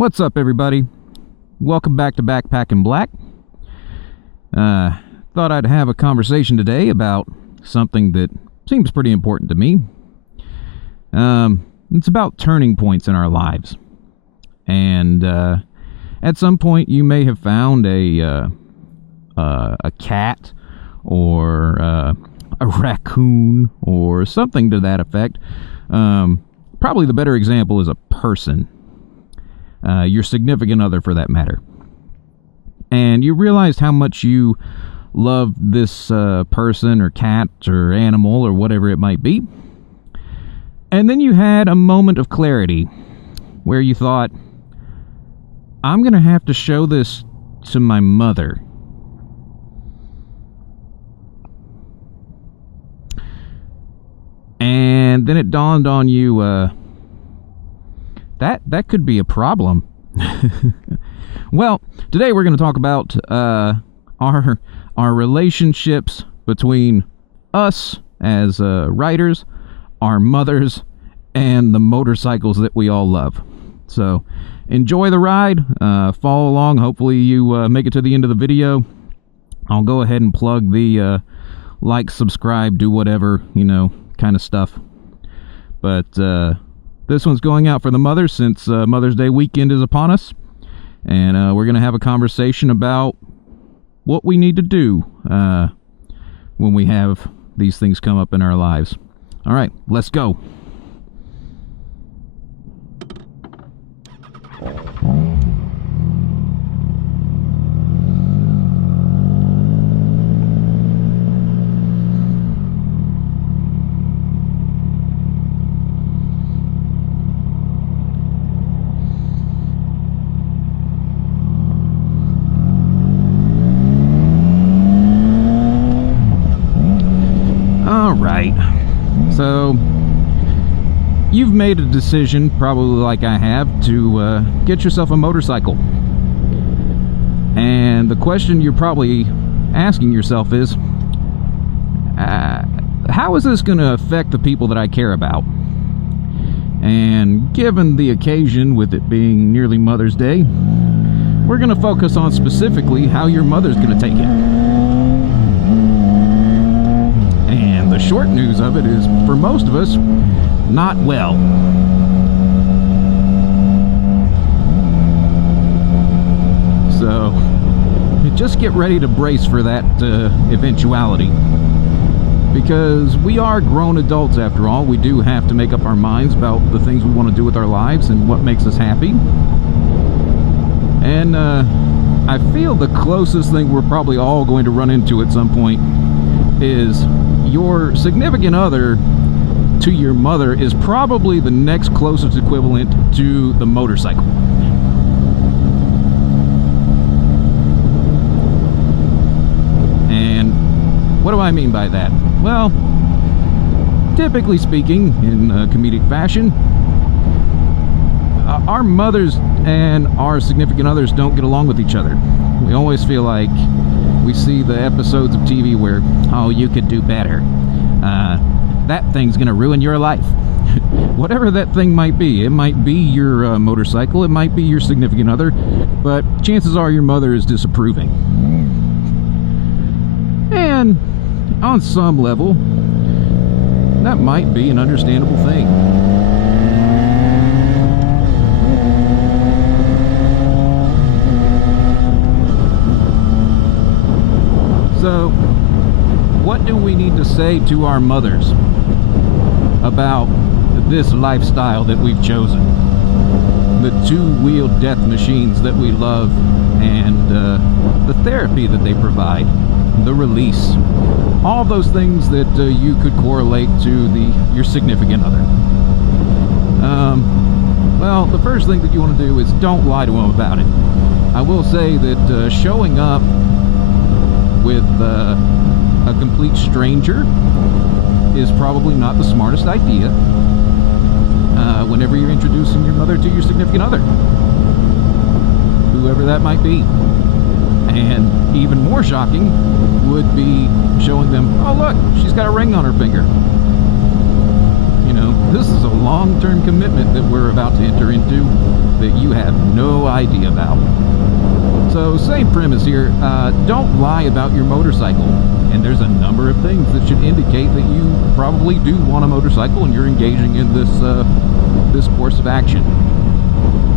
What's up, everybody? Welcome back to Backpacking Black. Thought I'd have a conversation today about something that seems pretty important to me. It's about turning points in our lives. And at some point, you may have found a cat or a raccoon or something to that effect. Probably the better example is a person. Your significant other, for that matter. And you realized how much you loved this person or cat or animal or whatever it might be. And then you had a moment of clarity where you thought, I'm going to have to show this to my mother. And then it dawned on you, that could be a problem. Well, today we're going to talk about our relationships between us as writers, our mothers, and the motorcycles that we all love. So enjoy the ride. Follow along. Hopefully you make it to the end of the video. I'll go ahead and plug the like, subscribe, do whatever, kind of stuff. But this one's going out for the mothers since Mother's Day weekend is upon us. And we're going to have a conversation about what we need to do when we have these things come up in our lives. All right, let's go. Alright, so you've made a decision, probably like I have, to get yourself a motorcycle. And the question you're probably asking yourself is, how is this going to affect the people that I care about? And given the occasion, with it being nearly Mother's Day, we're going to focus on specifically how your mother's going to take it. The short news of it is, for most of us, not well. So, just get ready to brace for that eventuality. Because we are grown adults after all. We do have to make up our minds about the things we want to do with our lives and what makes us happy. And I feel the closest thing we're probably all going to run into at some point is your significant other to your mother is probably the next closest equivalent to the motorcycle. And what do I mean by that? Well, typically speaking, in comedic fashion, our mothers and our significant others don't get along with each other. We always feel like we see the episodes of TV where, oh, you could do better. That thing's gonna ruin your life. Whatever that thing might be. It might be your motorcycle, it might be your significant other, but chances are your mother is disapproving. And on some level, that might be an understandable thing. So, what do we need to say to our mothers about this lifestyle that we've chosen? The two-wheeled death machines that we love, and the therapy that they provide, the release, all those things that you could correlate to your significant other. Well, the first thing that you want to do is don't lie to them about it. I will say that showing up with a complete stranger is probably not the smartest idea whenever you're introducing your mother to your significant other, whoever that might be. And even more shocking would be showing them, oh look, she's got a ring on her finger. This is a long-term commitment that we're about to enter into that you have no idea about. So, same premise here. Don't lie about your motorcycle. And there's a number of things that should indicate that you probably do want a motorcycle and you're engaging in this course of action.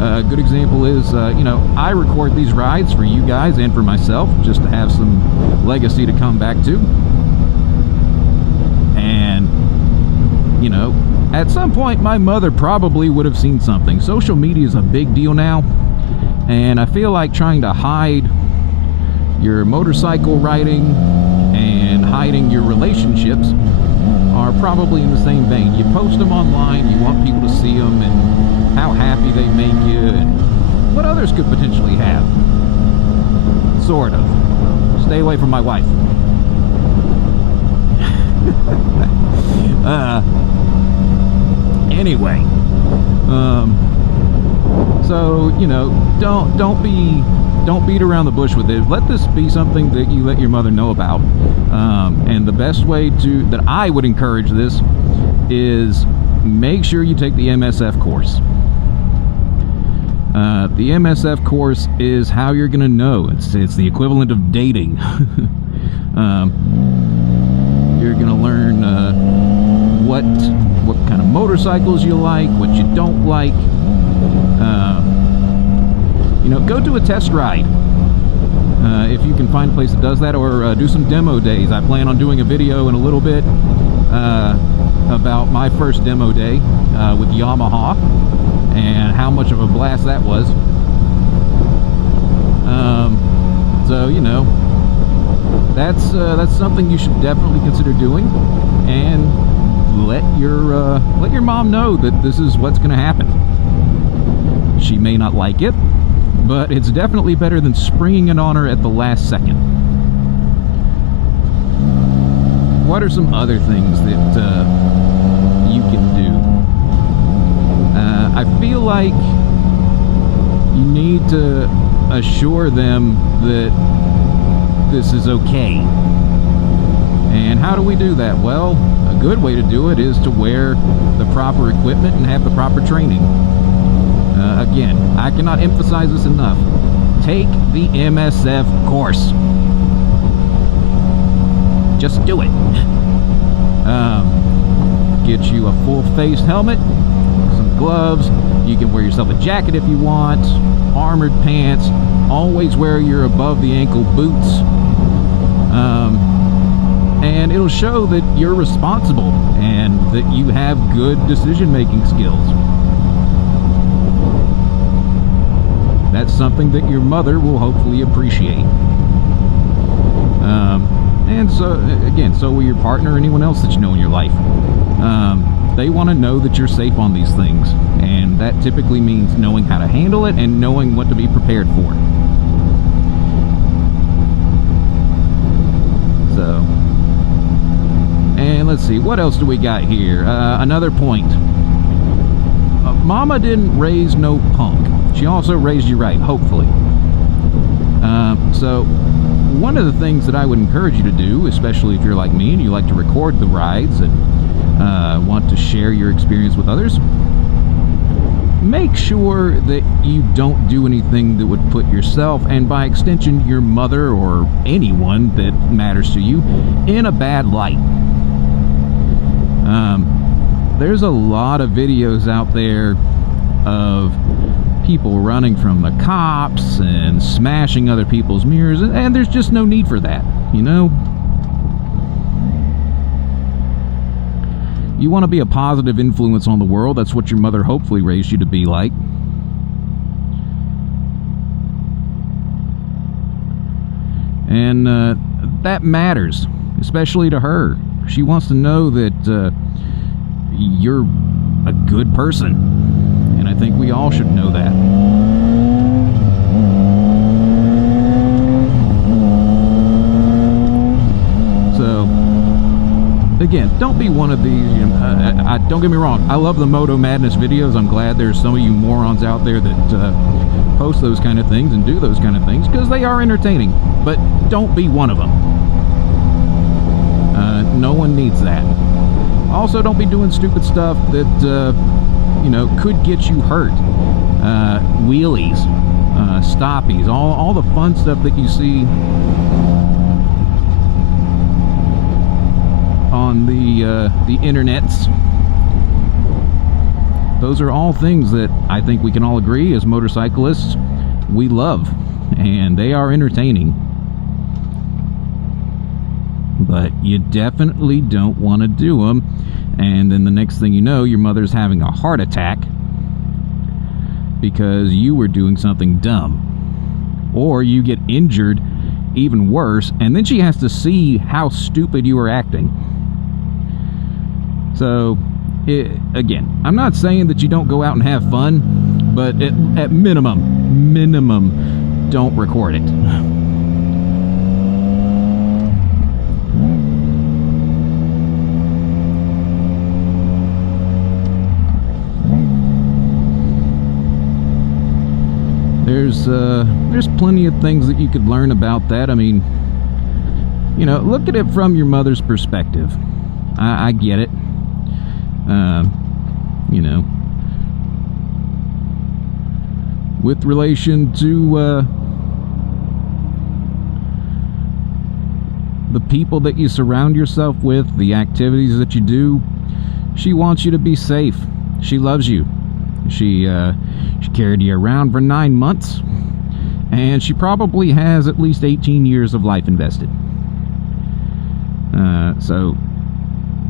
A good example is, I record these rides for you guys and for myself just to have some legacy to come back to. And, at some point my mother probably would have seen something. Social media is a big deal now, and I feel like trying to hide your motorcycle riding and hiding your relationships are probably in the same vein. You post them online, you want people to see them and how happy they make you and what others could potentially have. Sort of. Stay away from my wife. Anyway, so don't beat around the bush with it. Let this be something that you let your mother know about. And the best way that I would encourage this is make sure you take the MSF course. The MSF course is how you're going to know. It's the equivalent of dating. You're going to learn what kind of motorcycles you like, what you don't like. Go do a test ride if you can find a place that does that, or do some demo days. I plan on doing a video in a little bit about my first demo day with Yamaha and how much of a blast that was. That's something you should definitely consider doing, and let your mom know that this is what's going to happen. She may not like it, but it's definitely better than springing it on her at the last second. What are some other things that you can do? I feel like you need to assure them that this is okay. And how do we do that? Well, a good way to do it is to wear the proper equipment and have the proper training. Again, I cannot emphasize this enough. Take the MSF course. Just do it. Get you a full-face helmet, some gloves. You can wear yourself a jacket if you want, armored pants. Always wear your above-the-ankle boots. And it'll show that you're responsible and that you have good decision-making skills. That's something that your mother will hopefully appreciate. And so will your partner or anyone else that you know in your life. They want to know that you're safe on these things, and that typically means knowing how to handle it and knowing what to be prepared for. So, and let's see, what else do we got here? Another point. Mama didn't raise no punk. She also raised you right, hopefully. So one of the things that I would encourage you to do, especially if you're like me and you like to record the rides and want to share your experience with others, make sure that you don't do anything that would put yourself, and by extension your mother or anyone that matters to you, in a bad light. There's a lot of videos out there of people running from the cops and smashing other people's mirrors, and there's just no need for that, You want to be a positive influence on the world. That's what your mother hopefully raised you to be like. And that matters, especially to her. She wants to know that you're a good person, and I think we all should know that. So, again, don't be one of these. Don't get me wrong, I love the Moto Madness videos. I'm glad there's some of you morons out there that post those kind of things and do those kind of things, because they are entertaining. But don't be one of them. No one needs that. Also, don't be doing stupid stuff that, you know, could get you hurt. Wheelies, stoppies, all the fun stuff that you see on the internets. Those are all things that I think we can all agree as motorcyclists we love, and they are entertaining. But you definitely don't want to do them, and then the next thing you know, your mother's having a heart attack because you were doing something dumb. Or you get injured, even worse, and then she has to see how stupid you were acting. So, again, I'm not saying that you don't go out and have fun, but at minimum, don't record it. There's plenty of things that you could learn about that. I mean, you know, look at it from your mother's perspective. I get it. You know, with relation to the people that you surround yourself with, the activities that you do, she wants you to be safe. She loves you. She carried you around for 9 months, and she probably has at least 18 years of life invested. So,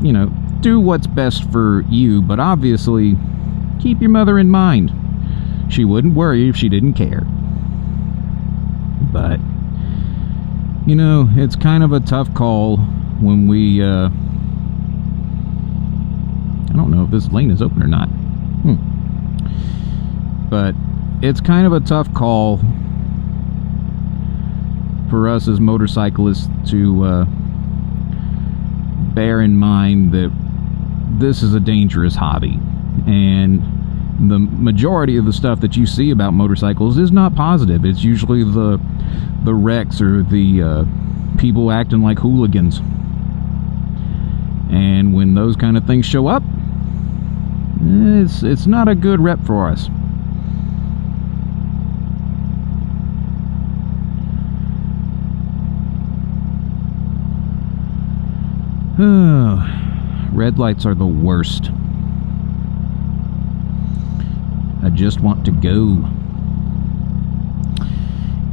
you know, do what's best for you, but obviously keep your mother in mind. She wouldn't worry if she didn't care. But, you know, it's kind of a tough call when we, I don't know if this lane is open or not. But it's kind of a tough call for us as motorcyclists to bear in mind that this is a dangerous hobby, and the majority of the stuff that you see about motorcycles is not positive. It's usually the wrecks or the people acting like hooligans, and when those kind of things show up, it's not a good rep for us. Red lights are the worst. I just want to go.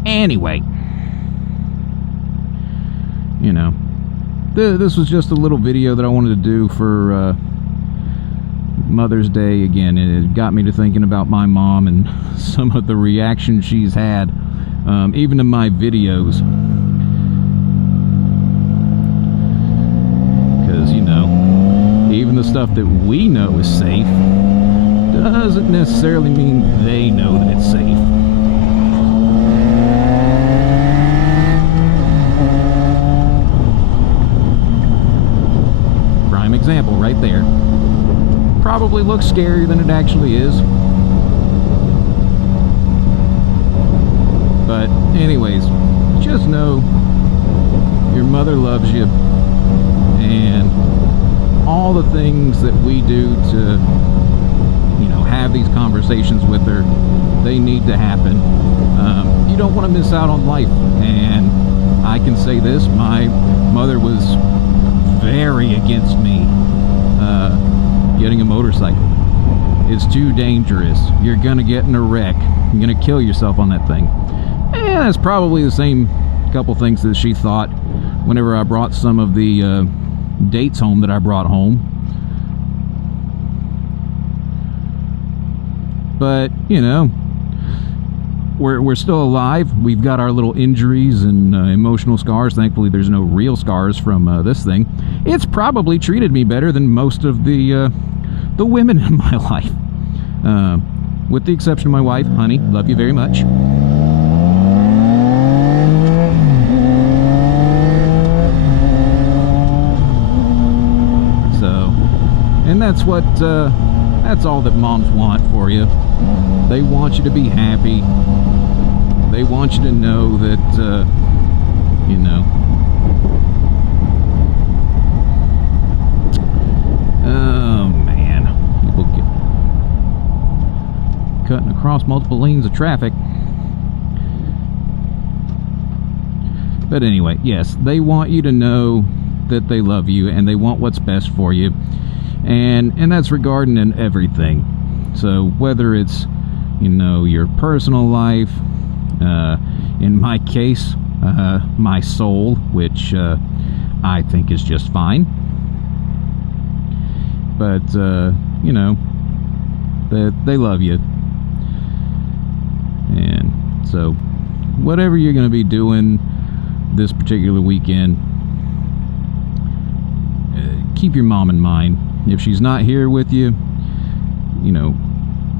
Anyway, you know, this was just a little video that I wanted to do for Mother's Day. Again, it got me to thinking about my mom and some of the reactions she's had, even in my videos. Because, you know, even the stuff that we know is safe doesn't necessarily mean they know that it's safe. Prime example right there. Probably looks scarier than it actually is. But anyways, just know your mother loves you, and all the things that we do to, you know, have these conversations with her, they need to happen. You don't want to miss out on life, and I can say this, my mother was very against me getting a motorcycle. It's too dangerous. You're gonna get in a wreck. You're gonna kill yourself on that thing. And that's probably the same couple things that she thought whenever I brought some of the dates home that I brought home. But, you know, we're still alive. We've got our little injuries and emotional scars. Thankfully, there's no real scars from this thing. It's probably treated me better than most of the women in my life. With the exception of my wife. Honey, love you very much. So, and that's what, that's all that moms want for you. They want you to be happy. They want you to know that, you know, Oh man, people get cutting across multiple lanes of traffic. But anyway, yes, they want you to know that they love you and they want what's best for you, and that's regarding in everything. So whether it's, you know, your personal life, in my case, my soul, which I think is just fine, but you know, that they love you. And so whatever you're going to be doing this particular weekend, keep your mom in mind. If she's not here with you, you know,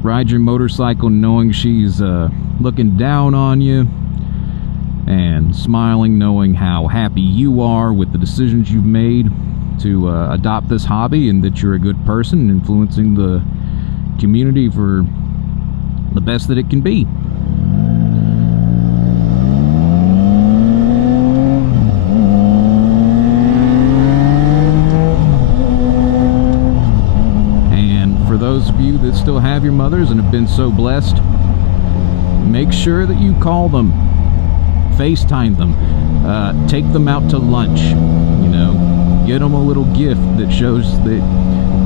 ride your motorcycle knowing she's looking down on you and smiling, knowing how happy you are with the decisions you've made to adopt this hobby, and that you're a good person influencing the community for the best that it can be. For those of you that still have your mothers and have been so blessed, make sure that you call them, FaceTime them, take them out to lunch, you know, get them a little gift that shows that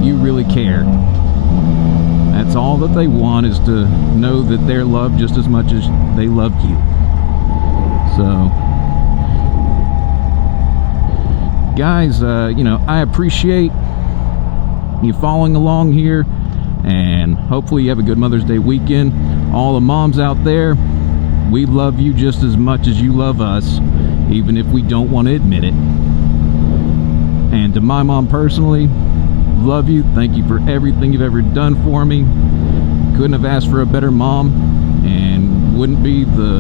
you really care. That's all that they want, is to know that they're loved just as much as they love you. So, guys, you know, I appreciate you following along here, and hopefully you have a good Mother's Day weekend. All the moms out there, we love you just as much as you love us, even if we don't want to admit it. And to my mom personally, love you. Thank you for everything you've ever done for me. Couldn't have asked for a better mom, and wouldn't be the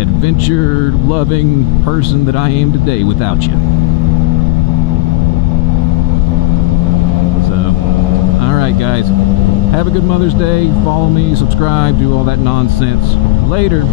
adventure loving person that I am today without you. Alright guys, have a good Mother's Day. Follow me, subscribe, do all that nonsense. Later.